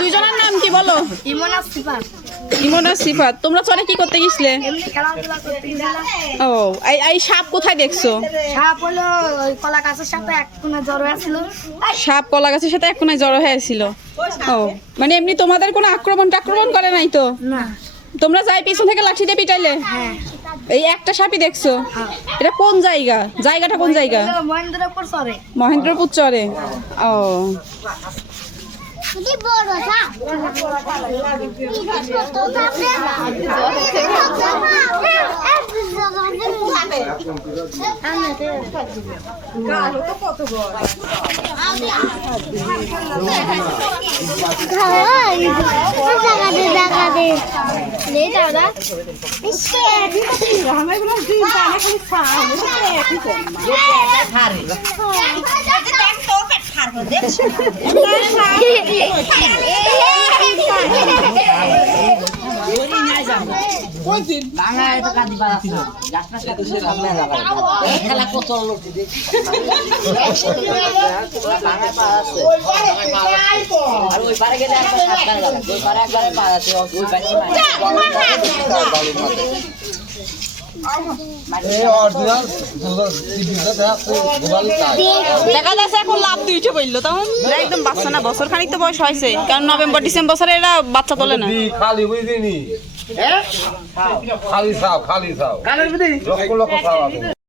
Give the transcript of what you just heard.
দুইজনের নাম কি বলো? ইমন আর সিফাত। তোমরা চরে কি করতে গেছিলে? ও, এই সাপ কোথায় দেখছো? সাপ হলো কলা গাছের সাথে এক কোণে জড়ো হয়েছিল। সাপ কলা গাছের সাথে এক কোণায় জড়ো হয়েছিল। ও, মানে এমনি তোমাদের কোনো আক্রমণ করে নাই তো? না। তোমরা যাই পিছন থেকে লাঠি দিয়ে পিটাইলে? হ্যাঁ। এই একটা সাপই দেখছো? এটা কোন জায়গা? জায়গাটা কোন জায়গা? মহেন্দ্রপুর চরে। মহেন্দ্রপুর চরে। ও, দেখা যাচ্ছে এখন লাভ দিয়েছে বললো, তখন একদম বাচ্চা না, বছর খানিক তো বয়স হয়েছে, কারণ নভেম্বর ডিসেম্বর বছরে এরা বাচ্চা তোলে না। খালি বুঝিনি, খালি সাপ লক্ষ লক্ষ সাপ।